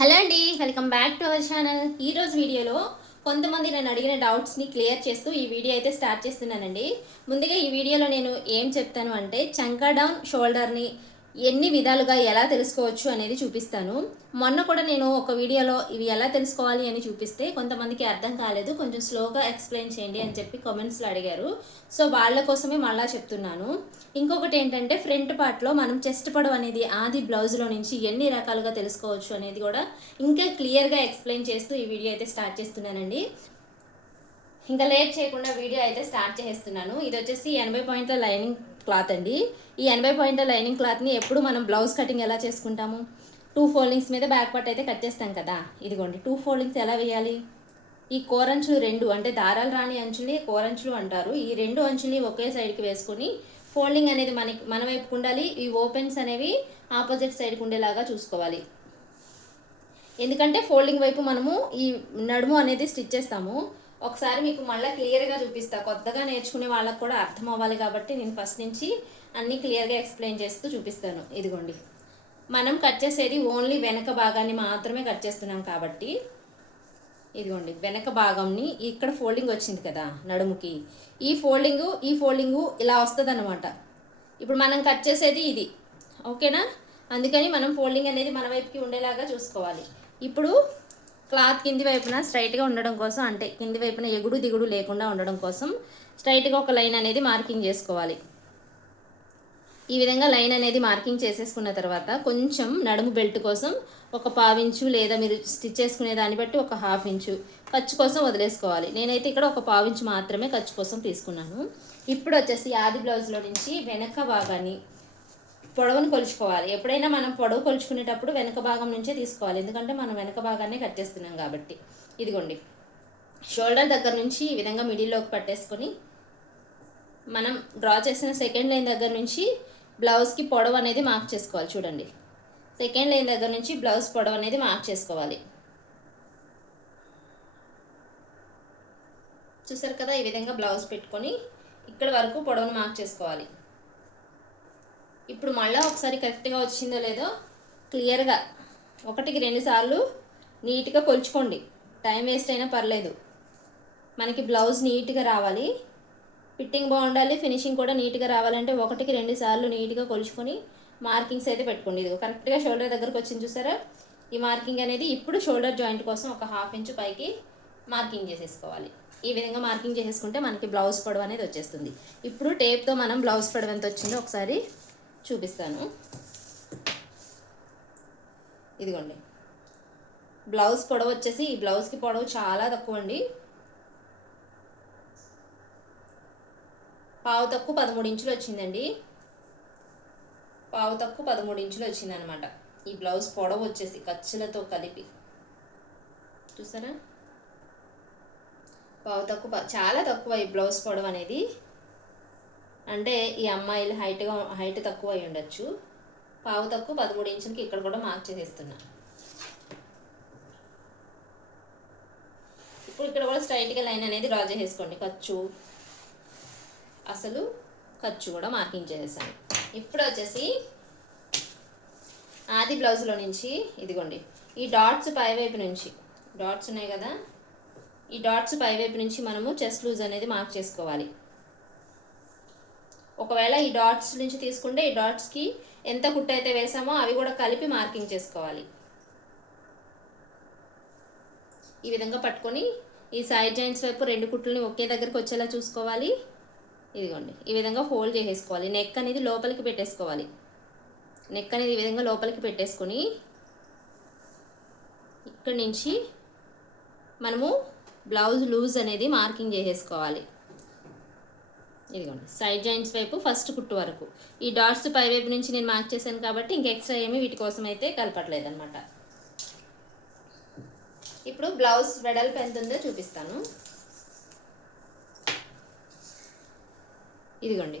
Hello అండి welcome back to our channel. ఈరోజు వీడియోలో కొంతమంది నన్ను అడిగిన డౌట్స్ని క్లియర్ చేస్తూ ఈ వీడియో అయితే స్టార్ట్ చేస్తున్నానండి. ముందుగా ఈ వీడియోలో నేను ఏం చెప్తాను అంటే చంకా డౌన్ షోల్డర్ని ఎన్ని విధాలుగా ఎలా తెలుసుకోవచ్చు అనేది చూపిస్తాను. మొన్న కూడా నేను ఒక వీడియోలో ఇవి ఎలా తెలుసుకోవాలి అని చూపిస్తే కొంతమందికి అర్థం కాలేదు కొంచెం స్లోగా ఎక్స్ప్లెయిన్ చేయండి అని చెప్పి కామెంట్స్లో అడిగారు. సో వాళ్ళ కోసమే మళ్ళా చెప్తున్నాను. ఇంకొకటి ఏంటంటే ఫ్రంట్ పార్ట్లో మనం చెస్ట్ పొడవు అనేది ఆది బ్లౌజ్లో నుంచి ఎన్ని రకాలుగా తెలుసుకోవచ్చు అనేది కూడా ఇంకా క్లియర్గా ఎక్స్ప్లెయిన్ చేస్తూ ఈ వీడియో అయితే స్టార్ట్ చేస్తున్నానండి. ఇంకా లేట్ చేయకుండా వీడియో అయితే స్టార్ట్ చేస్తున్నాను. ఇది వచ్చేసి ఎనభై పాయింట్ల లైనింగ్ క్లాత్ అండి. ఈ ఎనభై పాయింట్ల లైనింగ్ క్లాత్ని ఎప్పుడు మనం బ్లౌజ్ కటింగ్ ఎలా చేసుకుంటాము? టూ ఫోల్డింగ్స్ మీద బ్యాక్ పార్ట్ అయితే కట్ చేస్తాం కదా. ఇదిగోండి టూ ఫోల్డింగ్స్ ఎలా వేయాలి? ఈ కోరంచులు రెండు అంటే దారాలు రాని అంచుల్ని కోరంచులు అంటారు. ఈ రెండు అంచుల్ని ఒకే సైడ్కి వేసుకొని ఫోల్డింగ్ అనేది మనకి మన వైపుకు ఉండాలి. ఈ ఓపెన్స్ అనేవి ఆపోజిట్ సైడ్కి ఉండేలాగా చూసుకోవాలి. ఎందుకంటే ఫోల్డింగ్ వైపు మనము ఈ నడుము అనేది స్టిచ్ చేస్తాము. ఒకసారి మీకు మళ్ళీ క్లియర్గా చూపిస్తా. కొత్తగా నేర్చుకునే వాళ్ళకి కూడా అర్థం అవ్వాలి కాబట్టి నేను ఫస్ట్ నుంచి అన్నీ క్లియర్గా ఎక్స్ప్లెయిన్ చేస్తూ చూపిస్తాను. ఇదిగోండి. మనం కట్ చేసేది ఓన్లీ వెనక భాగాన్ని మాత్రమే కట్ చేస్తున్నాం కాబట్టి ఇదిగోండి వెనక భాగంని ఇక్కడ ఫోల్డింగ్ వచ్చింది కదా నడుముకి. ఈ ఫోల్డింగు ఈ ఫోల్డింగు ఇలా వస్తుంది అనమాట ఇప్పుడు మనం కట్ చేసేది ఇది. ఓకేనా? అందుకని మనం ఫోల్డింగ్ అనేది మన వైపుకి ఉండేలాగా చూసుకోవాలి. ఇప్పుడు క్లాత్ కింది వైపున స్ట్రైట్గా ఉండడం కోసం అంటే కింది వైపున ఎగుడు దిగుడు లేకుండా ఉండడం కోసం స్ట్రైట్గా ఒక లైన్ అనేది మార్కింగ్ చేసుకోవాలి. ఈ విధంగా లైన్ అనేది మార్కింగ్ చేసేసుకున్న తర్వాత కొంచెం నడుము బెల్ట్ కోసం ఒక పావించు లేదా మీరు స్టిచ్ చేసుకునే దాన్ని బట్టి ఒక హాఫ్ ఇంచు ఖర్చు కోసం వదిలేసుకోవాలి. నేనైతే ఇక్కడ ఒక పావించు మాత్రమే ఖర్చు కోసం తీసుకున్నాను. ఇప్పుడు వచ్చేసి ఆది బ్లౌజ్లో నుంచి వెనక భాగాన్ని పొడవును కొలుచుకోవాలి. ఎప్పుడైనా మనం పొడవు కొలుచుకునేటప్పుడు వెనక భాగం నుంచే తీసుకోవాలి. ఎందుకంటే మనం వెనక భాగాన్ని కట్ చేస్తున్నాం కాబట్టి. ఇదిగోండి. షోల్డర్ దగ్గర నుంచి ఈ విధంగా మిడిల్లోకి పట్టేసుకొని మనం డ్రా చేసిన సెకండ్ లైన్ దగ్గర నుంచి బ్లౌజ్కి పొడవు అనేది మార్క్ చేసుకోవాలి. చూడండి. సెకండ్ లైన్ దగ్గర నుంచి బ్లౌజ్ పొడవు అనేది మార్క్ చేసుకోవాలి. చూసారు కదా? ఈ విధంగా బ్లౌజ్ పెట్టుకొని ఇక్కడ వరకు పొడవును మార్క్ చేసుకోవాలి. ఇప్పుడు మళ్ళీ ఒకసారి కరెక్ట్గా వచ్చిందో లేదో క్లియర్గా ఒకటికి రెండు సార్లు నీట్గా కొలుచుకోండి. టైం వేస్ట్ అయినా పర్లేదు. మనకి బ్లౌజ్ నీట్గా రావాలి. ఫిట్టింగ్ బాగుండాలి ఫినిషింగ్ కూడా నీట్గా రావాలంటే ఒకటికి రెండు సార్లు నీట్గా కొలుచుకొని మార్కింగ్స్ అయితే పెట్టుకోండి. ఇది కరెక్ట్గా షోల్డర్ దగ్గరకు వచ్చింది చూసారా? ఈ మార్కింగ్ అనేది ఇప్పుడు షోల్డర్ జాయింట్ కోసం ఒక హాఫ్ ఇంచు పైకి మార్కింగ్ చేసేసుకోవాలి. ఈ విధంగా మార్కింగ్ చేసేసుకుంటే మనకి బ్లౌజ్ పొడవు అనేది వచ్చేస్తుంది. ఇప్పుడు టేప్తో మనం బ్లౌజ్ పొడవు ఎంత వచ్చిందో ఒకసారి చూపిస్తాను. ఇదిగోండి. బ్లౌజ్ పొడవు వచ్చేసి ఈ బ్లౌజ్కి పొడవు చాలా తక్కువ అండి పావు తక్కువ పదమూడు ఇంచులు వచ్చిందండి. పావు తక్కువ పదమూడు ఇంచులు వచ్చిందనమాట. ఈ బ్లౌజ్ పొడవు వచ్చేసి ఖర్చులతో కలిపి. చూసారా? పావు తక్కువ చాలా తక్కువ ఈ బ్లౌజ్ పొడవు అనేది. అంటే ఈ అమ్మాయిలు హైట్గా హైట్ తక్కువ అయి ఉండొచ్చు. పావు తక్కువ పదమూడు ఇంచులకి ఇక్కడ కూడా మార్క్ చేసేస్తున్నా. ఇప్పుడు ఇక్కడ కూడా స్ట్రైట్గా లైన్ అనేది డ్రా చేసేసుకోండి. ఖర్చు. అసలు ఖర్చు కూడా మార్కింగ్ చేసేసాను. ఇప్పుడు వచ్చేసి ఆది బ్లౌజ్లో నుంచి ఇదిగోండి. ఈ డాట్స్ పైవైపు నుంచి. డాట్స్ ఉన్నాయి కదా. ఈ డాట్స్ పైవైపు నుంచి మనము చెస్ట్ లూజ్ అనేది మార్క్ చేసుకోవాలి. ఒకవేళ ఈ డాట్స్ నుంచి తీసుకుంటే ఈ డాట్స్కి ఎంత కుట్టు అయితే వేసామో అవి కూడా కలిపి మార్కింగ్ చేసుకోవాలి. ఈ విధంగా పట్టుకొని ఈ సైడ్ జాయింట్స్ వైపు రెండు కుట్లని ఒకే దగ్గరికి వచ్చేలా చూసుకోవాలి. ఇదిగోండి ఈ విధంగా ఫోల్డ్ చేసేసుకోవాలి. నెక్ అనేది లోపలికి పెట్టేసుకోవాలి. నెక్ అనేది ఈ విధంగా లోపలికి పెట్టేసుకొని ఇక్కడి నుంచి మనము బ్లౌజ్ లూజ్ అనేది మార్కింగ్ చేసేసుకోవాలి. ఇదిగోండి. సైడ్ జాయింట్స్ వైపు ఫస్ట్ కుట్టు వరకు. ఈ డాట్స్ పై వైపు నుంచి నేను మార్క్ చేశాను కాబట్టి ఇంక ఎక్స్ట్రా ఏమి వీటి కోసం అయితే కలపట్లేదు అనమాట ఇప్పుడు బ్లౌజ్ వెడల్పు ఎంత ఉందో చూపిస్తాను. ఇదిగోండి.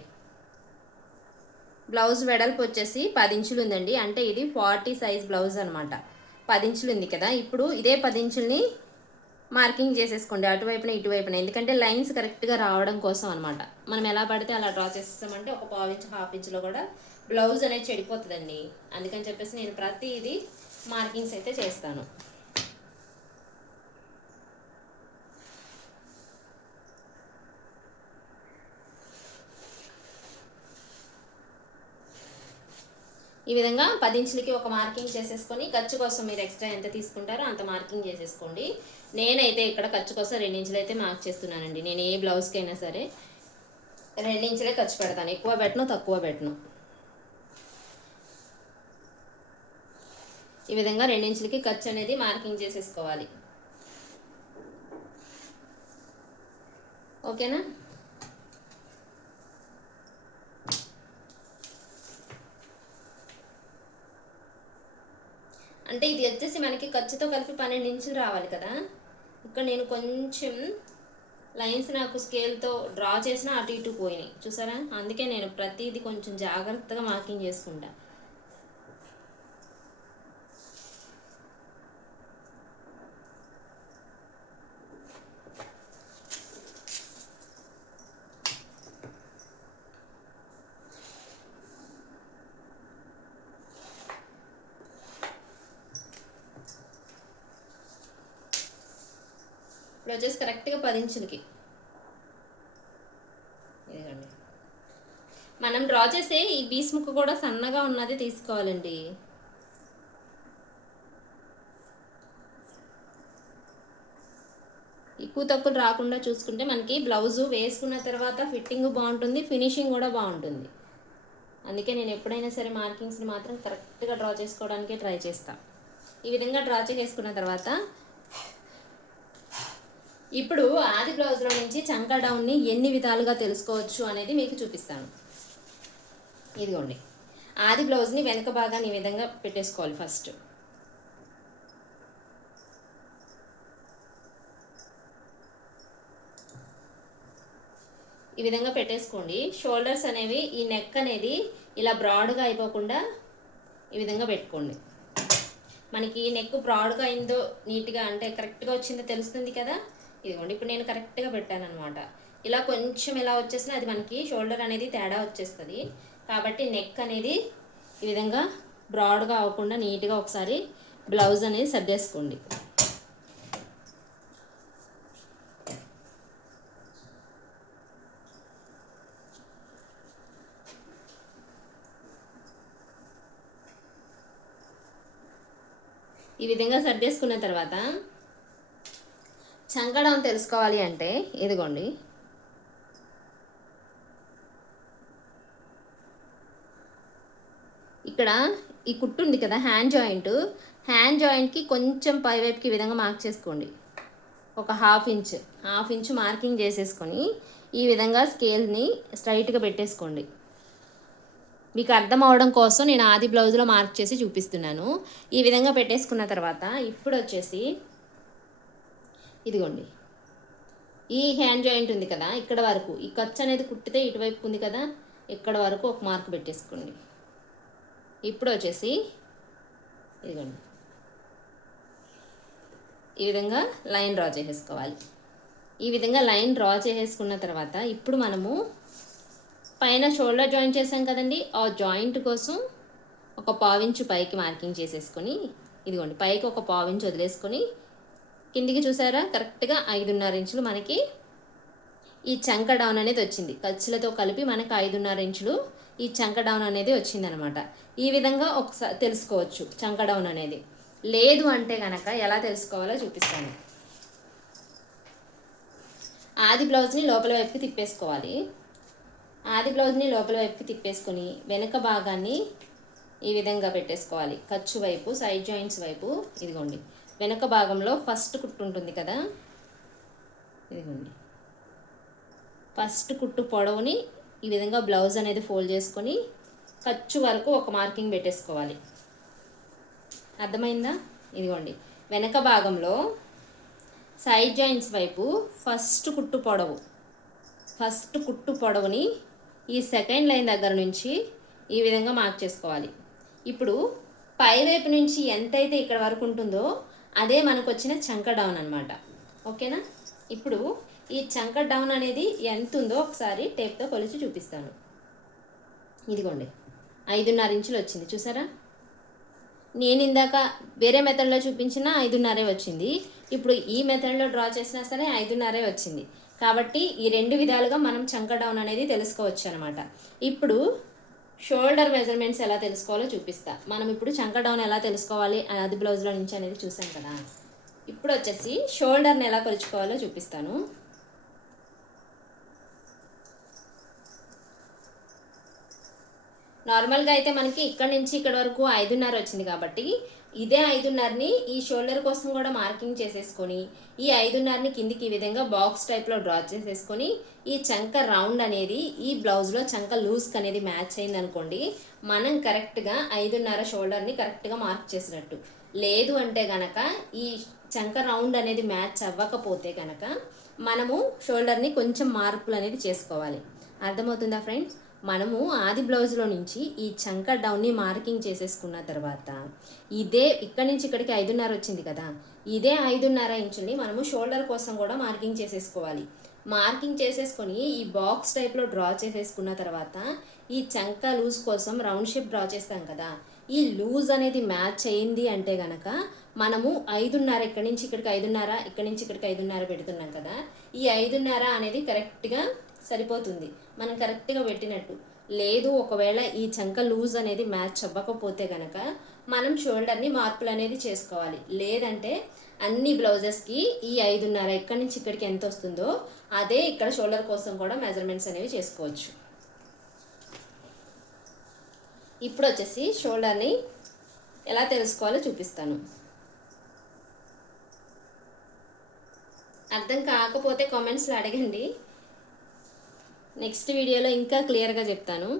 బ్లౌజ్ వెడల్పు వచ్చేసి పది ఇంచులు ఉందండి. అంటే ఇది ఫార్టీ సైజ్ బ్లౌజ్ అనమాట పది ఇంచులు ఉంది కదా. ఇప్పుడు ఇదే పది ఇంచుల్ని మార్కింగ్ చేసేసుకోండి అటువైపున ఇటువైపున. ఎందుకంటే లైన్స్ కరెక్ట్గా రావడం కోసం అనమాట మనం ఎలా పడితే అలా డ్రా చేసేస్తామంటే ఒక పావు ఇంచ్ హాఫ్ ఇంచ్లో కూడా బ్లౌజ్ అనేది చెడిపోతుందండి. అందుకని చెప్పేసి నేను ప్రతిదీ మార్కింగ్స్ అయితే చేస్తాను. ఈ విధంగా పది ఇంచులకి ఒక మార్కింగ్ చేసేసుకొని ఖర్చు కోసం మీరు ఎక్స్ట్రా ఎంత తీసుకుంటారో అంత మార్కింగ్ చేసేసుకోండి. నేనైతే ఇక్కడ ఖర్చు కోసం రెండించులు అయితే మార్క్ చేస్తున్నానండి. నేను ఏ బ్లౌజ్కి అయినా సరే రెండించులే ఖర్చు పెడతాను. ఎక్కువ పెట్టను తక్కువ పెట్టను. ఈ విధంగా రెండించులకి ఖర్చు అనేది మార్కింగ్ చేసేసుకోవాలి. ఓకేనా? అంటే ఇది వచ్చేసి మనకి ఖర్చుతో కలిపి పన్నెండు ఇంచులు రావాలి కదా? ఇక్కడ నేను కొంచెం లైన్స్ నాకు స్కేల్తో డ్రా చేసిన అటు ఇటు పోయినాయి. చూసారా? అందుకే నేను ప్రతిదీ కొంచెం జాగ్రత్తగా మార్కింగ్ చేసుకుంటాను ఇప్పుడు వచ్చేసి కరెక్ట్గా పది ఇంచులకి మనం డ్రా చేసే ఈ బీస్ ముక్క కూడా సన్నగా ఉన్నది తీసుకోవాలండి. ఎక్కువ తక్కువ రాకుండా చూసుకుంటే మనకి బ్లౌజు వేసుకున్న తర్వాత ఫిట్టింగ్ బాగుంటుంది ఫినిషింగ్ కూడా బాగుంటుంది. అందుకే నేను ఎప్పుడైనా సరే మార్కింగ్స్ని మాత్రం కరెక్ట్గా డ్రా చేసుకోవడానికి ట్రై చేస్తాను ఈ విధంగా డ్రా చేసుకున్న తర్వాత ఇప్పుడు ఆది బ్లౌజ్లో నుంచి చంక డౌన్ని ఎన్ని విధాలుగా తెలుసుకోవచ్చు అనేది మీకు చూపిస్తాను. ఇదిగోండి. ఆది బ్లౌజ్ని వెనక భాగాన్ని ఈ విధంగా పెట్టేసుకోవాలి ఫస్ట్ ఈ విధంగా పెట్టేసుకోండి. షోల్డర్స్ అనేవి ఈ నెక్ అనేది ఇలా బ్రాడ్గా అయిపోకుండా ఈ విధంగా పెట్టుకోండి. మనకి నెక్ బ్రాడ్గా అయిందో నీట్గా అంటే కరెక్ట్గా వచ్చిందో తెలుస్తుంది కదా? ఇదిగోండి ఇప్పుడు నేను కరెక్ట్గా పెట్టాను అనమాట ఇలా కొంచెం ఇలా వచ్చేసినా అది మనకి షోల్డర్ అనేది తేడా వచ్చేస్తుంది. కాబట్టి నెక్ అనేది ఈ విధంగా బ్రాడ్గా అవ్వకుండా నీట్గా ఒకసారి బ్లౌజ్ అనేది సర్దేసుకోండి ఈ విధంగా సర్దేసుకున్న తర్వాత చంకడం తెలుసుకోవాలి అంటే ఇదిగోండి. ఇక్కడ ఈ కుట్టు ఉంది కదా హ్యాండ్ జాయింట్ హ్యాండ్ జాయింట్కి కొంచెం పైవైపుకి విధంగా మార్క్ చేసుకోండి. ఒక half inch half inch marking చేసేసుకొని ఈ విధంగా స్కేల్ని స్ట్రైట్గా పెట్టేసుకోండి. మీకు అర్థం అవడం కోసం నేను ఆది బ్లౌజ్లో మార్క్ చేసి చూపిస్తున్నాను. ఈ విధంగా పెట్టేసుకున్న తర్వాత ఇప్పుడు వచ్చేసి ఇదిగోండి. ఈ హ్యాండ్ జాయింట్ ఉంది కదా ఇక్కడ వరకు. ఈ ఖర్చు అనేది కుట్టితే ఇటువైపు ఉంది కదా ఇక్కడ వరకు ఒక మార్క్ పెట్టేసుకోండి. ఇప్పుడు వచ్చేసి ఇదిగోండి. ఈ విధంగా లైన్ డ్రా చేసేసుకోవాలి. ఈ విధంగా లైన్ డ్రా చేసేసుకున్న తర్వాత ఇప్పుడు మనము పైన షోల్డర్ జాయింట్ చేసాం కదండి ఆ జాయింట్ కోసం ఒక పావించు పైకి మార్కింగ్ చేసేసుకొని ఇదిగోండి పైకి ఒక పావించు వదిలేసుకొని కిందికి చూసారా? కరెక్ట్గా ఐదున్నర ఇంచులు మనకి ఈ చంక డౌన్ అనేది వచ్చింది. ఖర్చులతో కలిపి మనకి ఐదున్నర ఇంచులు ఈ చంక డౌన్ అనేది వచ్చిందనమాట. ఈ విధంగా ఒకసారి తెలుసుకోవచ్చు చంక డౌన్ అనేది. లేదు అంటే కనుక ఎలా తెలుసుకోవాలో చూపిస్తాను. ఆది బ్లౌజ్ని లోపల వైపుకి తిప్పేసుకోవాలి. ఆది బ్లౌజ్ని లోపల వైపుకి తిప్పేసుకొని వెనక భాగాన్ని ఈ విధంగా పెట్టేసుకోవాలి. ఖర్చు వైపు సైడ్ జాయింట్స్ వైపు ఇదిగోండి. వెనక భాగంలో ఫస్ట్ కుట్టు ఉంటుంది కదా? ఇదిగోండి. ఫస్ట్ కుట్టు పొడవుని ఈ విధంగా బ్లౌజ్ అనేది ఫోల్డ్ చేసుకొని ఖర్చు వరకు ఒక మార్కింగ్ పెట్టేసుకోవాలి. అర్థమైందా? ఇదిగోండి. వెనక భాగంలో సైడ్ జాయింట్స్ వైపు ఫస్ట్ కుట్టు పొడవు. ఫస్ట్ కుట్టు పొడవుని ఈ సెకండ్ లైన్ దగ్గర నుంచి ఈ విధంగా మార్క్ చేసుకోవాలి. ఇప్పుడు పై వైపు నుంచి ఎంతైతే ఇక్కడ వరకు ఉంటుందో అదే మనకు వచ్చిన చంక డౌన్ అనమాట ఓకేనా? ఇప్పుడు ఈ చంక డౌన్ అనేది ఎంత ఉందో ఒకసారి టేప్తో కొలిచి చూపిస్తాను. ఇదిగోండి. ఐదున్నర ఇంచులు వచ్చింది. చూసారా? నేను ఇందాక వేరే మెథడ్లో చూపించిన ఐదున్నరే వచ్చింది. ఇప్పుడు ఈ మెథడ్లో డ్రా చేసినా సరే ఐదున్నరే వచ్చింది. కాబట్టి ఈ రెండు విధాలుగా మనం చంక డౌన్ అనేది తెలుసుకోవచ్చు అనమాట ఇప్పుడు షోల్డర్ మెజర్మెంట్స్ ఎలా తెలుసుకోవాలో చూపిస్తా. మనం ఇప్పుడు చంక డౌన్ ఎలా తెలుసుకోవాలి అది బ్లౌజ్లో నుంచి అనేది చూసాం కదా. ఇప్పుడు వచ్చేసి షోల్డర్ని ఎలా కొలుచుకోవాలో చూపిస్తాను. నార్మల్గా అయితే మనకి ఇక్కడ నుంచి ఇక్కడ వరకు ఐదున్నర వచ్చింది కాబట్టి ఇదే ఐదున్నరని ఈ షోల్డర్ కోసం కూడా మార్కింగ్ చేసేసుకొని ఈ ఐదున్నరని కిందికి ఈ విధంగా బాక్స్ టైప్లో డ్రా చేసేసుకొని ఈ చంక రౌండ్ అనేది ఈ బ్లౌజ్లో చంక లూజ్కి అనేది మ్యాచ్ అయింది అనుకోండి మనం కరెక్ట్గా ఐదున్నర షోల్డర్ని కరెక్ట్గా మార్క్ చేసినట్టు. లేదు అంటే గనక ఈ చంక రౌండ్ అనేది మ్యాచ్ అవ్వకపోతే కనుక మనము షోల్డర్ని కొంచెం మార్పులు అనేది చేసుకోవాలి. అర్థమవుతుందా ఫ్రెండ్స్? మనము ఆది బ్లౌజ్లో నుంచి ఈ చంక డౌన్ని మార్కింగ్ చేసేసుకున్న తర్వాత ఇదే ఇక్కడి నుంచి ఇక్కడికి ఐదున్నర వచ్చింది కదా ఇదే ఐదున్నర ఇంచుని మనము షోల్డర్ కోసం కూడా మార్కింగ్ చేసేసుకోవాలి. మార్కింగ్ చేసేసుకొని ఈ బాక్స్ టైప్లో డ్రా చేసేసుకున్న తర్వాత ఈ చంక లూజ్ కోసం రౌండ్ షేప్ డ్రా చేస్తాం కదా ఈ లూజ్ అనేది మ్యాచ్ అయింది అంటే గనక మనము ఐదున్నర ఇక్కడి నుంచి ఇక్కడికి ఐదున్నర ఇక్కడి నుంచి ఇక్కడికి ఐదున్నర పెడుతున్నాం కదా ఈ ఐదున్నర అనేది కరెక్ట్గా సరిపోతుంది. మనం కరెక్ట్గా పెట్టినట్టు. లేదు ఒకవేళ ఈ చంక లూజ్ అనేది మ్యాచ్ అవ్వకపోతే కనుక మనం షోల్డర్ని మార్పులు అనేది చేసుకోవాలి. లేదంటే అన్ని బ్లౌజెస్కి ఈ ఐదున్నర ఇక్కడి నుంచి ఇక్కడికి ఎంత వస్తుందో అదే ఇక్కడ షోల్డర్ కోసం కూడా మెజర్మెంట్స్ అనేవి చేసుకోవచ్చు. ఇప్పుడు వచ్చేసి షోల్డర్ని ఎలా తెలుసుకోవాలో చూపిస్తాను. అర్థం కాకపోతే కామెంట్స్లో అడగండి. నెక్స్ట్ వీడియోలో ఇంకా క్లియర్గా చెప్తాను.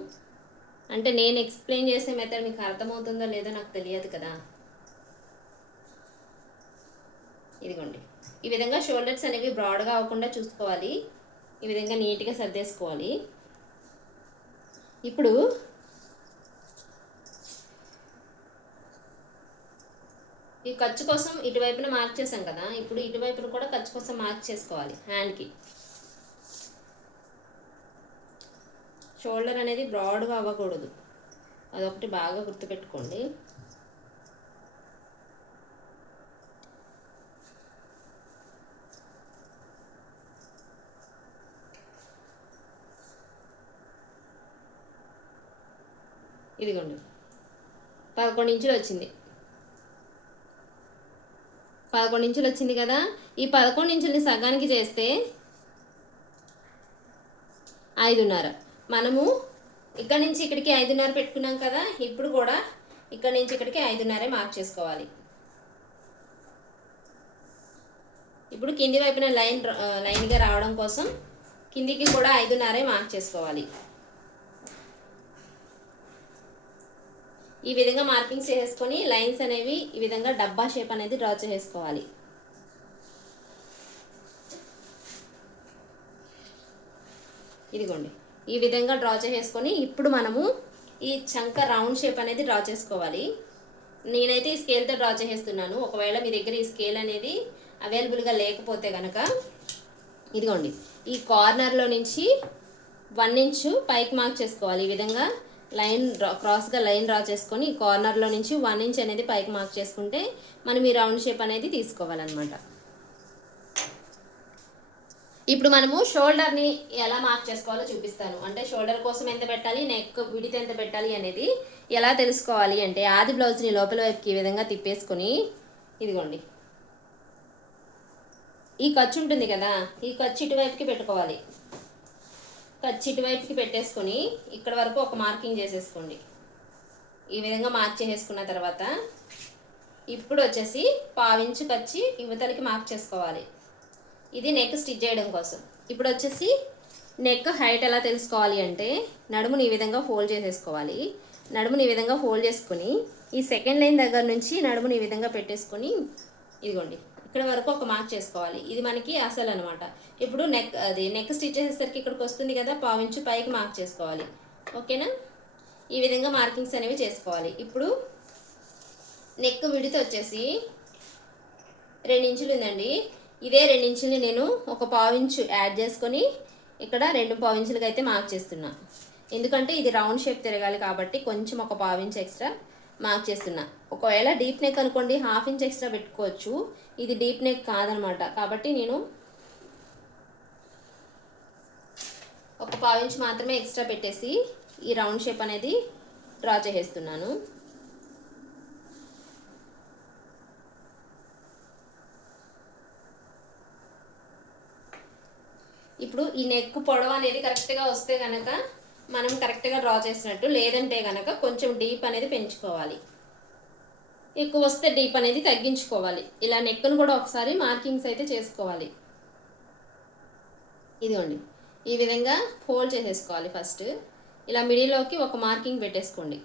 అంటే నేను ఎక్స్ప్లెయిన్ చేసే మెథడ్ మీకు అర్థమవుతుందో లేదో నాకు తెలియదు కదా. ఇదిగోండి. ఈ విధంగా షోల్డర్స్ అనేవి బ్రాడ్గా అవ్వకుండా చూసుకోవాలి. ఈ విధంగా నీట్గా సర్దేసుకోవాలి. ఇప్పుడు ఈ ఖర్చు కోసం ఇటువైపున మార్క్ చేసాం కదా. ఇప్పుడు ఇటువైపున కూడా ఖర్చు కోసం మార్క్ చేసుకోవాలి. హ్యాండ్కి. షోల్డర్ అనేది బ్రాడ్గా అవ్వకూడదు. అదొకటి బాగా గుర్తుపెట్టుకోండి. ఇదిగోండి. పదకొండు ఇంచులు వచ్చింది. పదకొండు ఇంచులు వచ్చింది కదా? ఈ పదకొండు ఇంచుల్ని సగానికి చేస్తే ఐదున్నర. మనము ఇక్కడ నుంచి ఇక్కడికి ఐదున్నర పెట్టుకున్నాం కదా ఇప్పుడు కూడా ఇక్కడ నుంచి ఇక్కడికి ఐదున్నరే మార్క్ చేసుకోవాలి. ఇప్పుడు కింది వైపున లైన్ లైన్గా రావడం కోసం కిందికి కూడా ఐదున్నరే మార్క్ చేసుకోవాలి. ఈ విధంగా మార్కింగ్స్ చేసుకొని లైన్స్ అనేవి ఈ విధంగా డబ్బా షేప్ అనేది డ్రా చేసుకోవాలి ఇదిగోండి. ఈ విధంగా డ్రా చేసేసుకొని ఇప్పుడు మనము ఈ చంక రౌండ్ షేప్ అనేది డ్రా చేసుకోవాలి. నేనైతే ఈ స్కేల్తో డ్రా చేసేస్తున్నాను ఒకవేళ మీ దగ్గర ఈ స్కేల్ అనేది అవైలబుల్గా లేకపోతే కనుక ఇదిగోండి ఈ కార్నర్లో నుంచి వన్ ఇంచు పైకి మార్క్ చేసుకోవాలి. ఈ విధంగా లైన్ క్రాస్గా లైన్ డ్రా చేసుకొని ఈ కార్నర్లో నుంచి వన్ ఇంచ్ అనేది పైకి మార్క్ చేసుకుంటే మనం ఈ రౌండ్ షేప్ అనేది తీసుకోవాలన్నమాట. ఇప్పుడు మనము షోల్డర్ని ఎలా మార్క్ చేసుకోవాలో చూపిస్తాను. అంటే షోల్డర్ కోసం ఎంత పెట్టాలి నెక్ విడితే ఎంత పెట్టాలి అనేది ఎలా తెలుసుకోవాలి అంటే ఆది బ్లౌజ్ని లోపల వైపుకి ఈ విధంగా తిప్పేసుకొని ఇదిగోండి. ఈ ఖర్చు ఉంటుంది కదా ఈ ఖర్చు ఇటువైపుకి పెట్టుకోవాలి. ఖర్చు ఇటువైపుకి పెట్టేసుకొని ఇక్కడ వరకు ఒక మార్కింగ్ చేసేసుకోండి. ఈ విధంగా మార్క్ చేసేసుకున్న తర్వాత ఇప్పుడు వచ్చేసి పావించు ఖర్చు యువతలకి మార్క్ చేసుకోవాలి. ఇది నెక్ స్టిచ్ చేయడం కోసం. ఇప్పుడు వచ్చేసి నెక్ హైట్ ఎలా తెలుసుకోవాలి అంటే నడుముని ఈ విధంగా ఫోల్డ్ చేసేసుకోవాలి. నడుముని ఈ విధంగా ఫోల్డ్ చేసుకుని ఈ సెకండ్ లైన్ దగ్గర నుంచి నడుముని ఈ విధంగా పెట్టేసుకొని ఇదిగోండి ఇక్కడ వరకు ఒక మార్క్ చేసుకోవాలి. ఇది మనకి అసలు అనమాట ఇప్పుడు నెక్ అది నెక్ స్టిచ్ చేసేసరికి ఇక్కడికి వస్తుంది కదా పావించు పైకి మార్క్ చేసుకోవాలి. ఓకేనా? ఈ విధంగా మార్కింగ్స్ అనేవి చేసుకోవాలి. ఇప్పుడు నెక్ విడితే వచ్చేసి రెండు ఇంచులు ఉందండి. ఇదే రెండు నేను ఒక పావించు యాడ్ చేసుకొని ఇక్కడ రెండు పావించులకి అయితే మార్క్ చేస్తున్నా. ఎందుకంటే ఇది రౌండ్ షేప్ తిరగాలి కాబట్టి కొంచెం ఒక పావించు ఎక్స్ట్రా మార్క్ చేస్తున్నా. ఒకవేళ డీప్ నెక్ అనుకోండి హాఫ్ ఇంచ్ ఎక్స్ట్రా పెట్టుకోవచ్చు. ఇది డీప్ నెక్ కాదనమాట. కాబట్టి నేను ఒక పావు మాత్రమే ఎక్స్ట్రా పెట్టేసి ఈ రౌండ్ షేప్ అనేది డ్రా చేసేస్తున్నాను. ఇప్పుడు ఈ నెక్ పొడవు అనేది కరెక్ట్గా వస్తే కనుక మనం కరెక్ట్గా డ్రా చేసినట్టు లేదంటే కనుక కొంచెం డీప్ అనేది పెంచుకోవాలి. ఎక్కువ వస్తే డీప్ అనేది తగ్గించుకోవాలి. ఇలా నెక్ను కూడా ఒకసారి మార్కింగ్స్ అయితే చేసుకోవాలి. ఇదిగోండి. ఈ విధంగా ఫోల్డ్ చేసేసుకోవాలి ఫస్ట్ ఇలా మిడిల్లోకి ఒక మార్కింగ్ పెట్టేసుకోండి.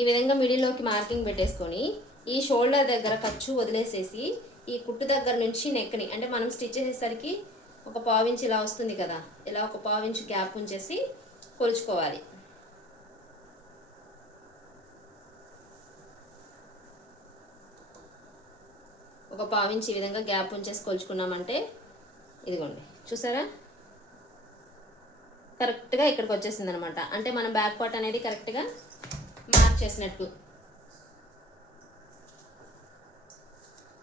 ఈ విధంగా మిడిల్లోకి మార్కింగ్ పెట్టేసుకొని ఈ షోల్డర్ దగ్గర ఖర్చు వదిలేసేసి ఈ కుట్టు దగ్గర నుంచి నెక్ని అంటే మనం స్టిచ్ చేసేసరికి ఒక పావించి ఇలా వస్తుంది కదా ఇలా ఒక పావించి గ్యాప్ ఉంచేసి కొలుచుకోవాలి. ఒక పావించి ఈ విధంగా గ్యాప్ ఉంచేసి కొలుచుకున్నామంటే ఇదిగోండి చూసారా? కరెక్ట్గా ఇక్కడికి వచ్చేసింది అనమాట అంటే మనం బ్యాక్ పార్ట్ అనేది కరెక్ట్గా మార్క్ చేసినట్టు.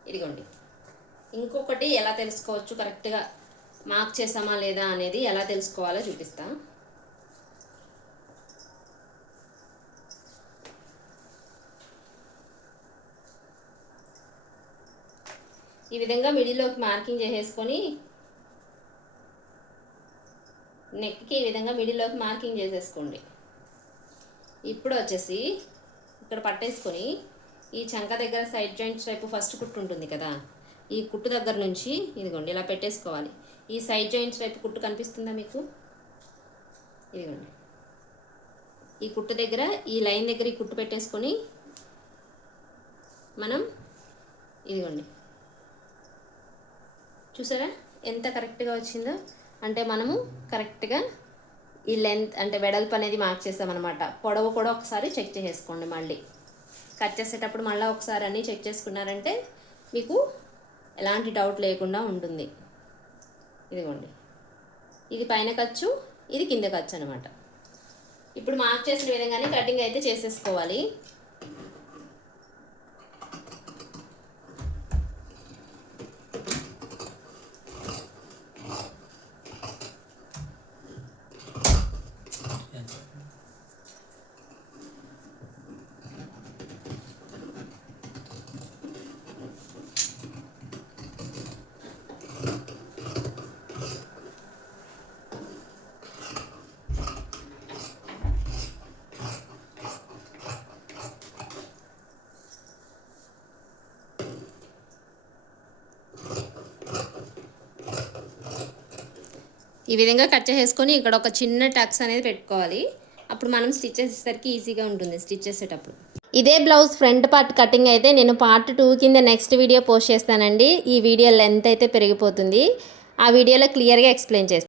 ఇదిగోండి. ఇంకొకటి ఎలా తెలుసుకోవచ్చు కరెక్ట్గా మార్క్ చేసామా లేదా అనేది ఎలా తెలుసుకోవాలో చూపిస్తా. ఈ విధంగా మిడిల్లోకి మార్కింగ్ చేసేసుకొని నెక్కి ఈ విధంగా మిడిల్లోకి మార్కింగ్ చేసేసుకోండి. ఇప్పుడు వచ్చేసి ఇక్కడ పట్టేసుకొని ఈ చంక దగ్గర సైడ్ జాయింట్స్ వైపు ఫస్ట్ కుట్టు ఉంటుంది కదా ఈ కుట్టు దగ్గర నుంచి ఇదిగోండి ఇలా పెట్టేసుకోవాలి. ఈ సైడ్ జాయింట్స్ వైపు కుట్టు కనిపిస్తుందా మీకు? ఇదిగోండి. ఈ కుట్టు దగ్గర ఈ లైన్ దగ్గర ఈ కుట్టు పెట్టేసుకొని మనం ఇదిగోండి. చూసారా? ఎంత కరెక్ట్గా వచ్చిందో? అంటే మనము కరెక్ట్గా ఈ లెంత్ అంటే వెడల్పు అనేది మార్క్ చేస్తామన్నమాట పొడవు కూడా ఒకసారి చెక్ చేసుకోండి మళ్ళీ. కట్ చేసేటప్పుడు మళ్ళీ ఒకసారి అన్నీ చెక్ చేసుకున్నారంటే మీకు ఎలాంటి డౌట్ లేకుండా ఉంటుంది. ఇదిగోండి. ఇది పైన ఖర్చు ఇది కింద ఖర్చు అనమాట ఇప్పుడు మార్క్ చేసిన విధంగానే కటింగ్ అయితే చేసేసుకోవాలి. ఈ విధంగా కట్ చేసేసుకొని ఇక్కడ ఒక చిన్న టక్స్ అనేది పెట్టుకోవాలి. అప్పుడు మనం స్టిచ్ చేసేసరికి ఈజీగా ఉంటుంది స్టిచ్ చేసేటప్పుడు. ఇదే బ్లౌజ్ ఫ్రంట్ పార్ట్ కటింగ్ అయితే నేను పార్ట్ టూ కింద నెక్స్ట్ వీడియో పోస్ట్ చేస్తానండి. ఈ వీడియో లెంత్ అయితే పెరిగిపోతుంది. ఆ వీడియోలో క్లియర్గా ఎక్స్ప్లెయిన్ చేస్తాను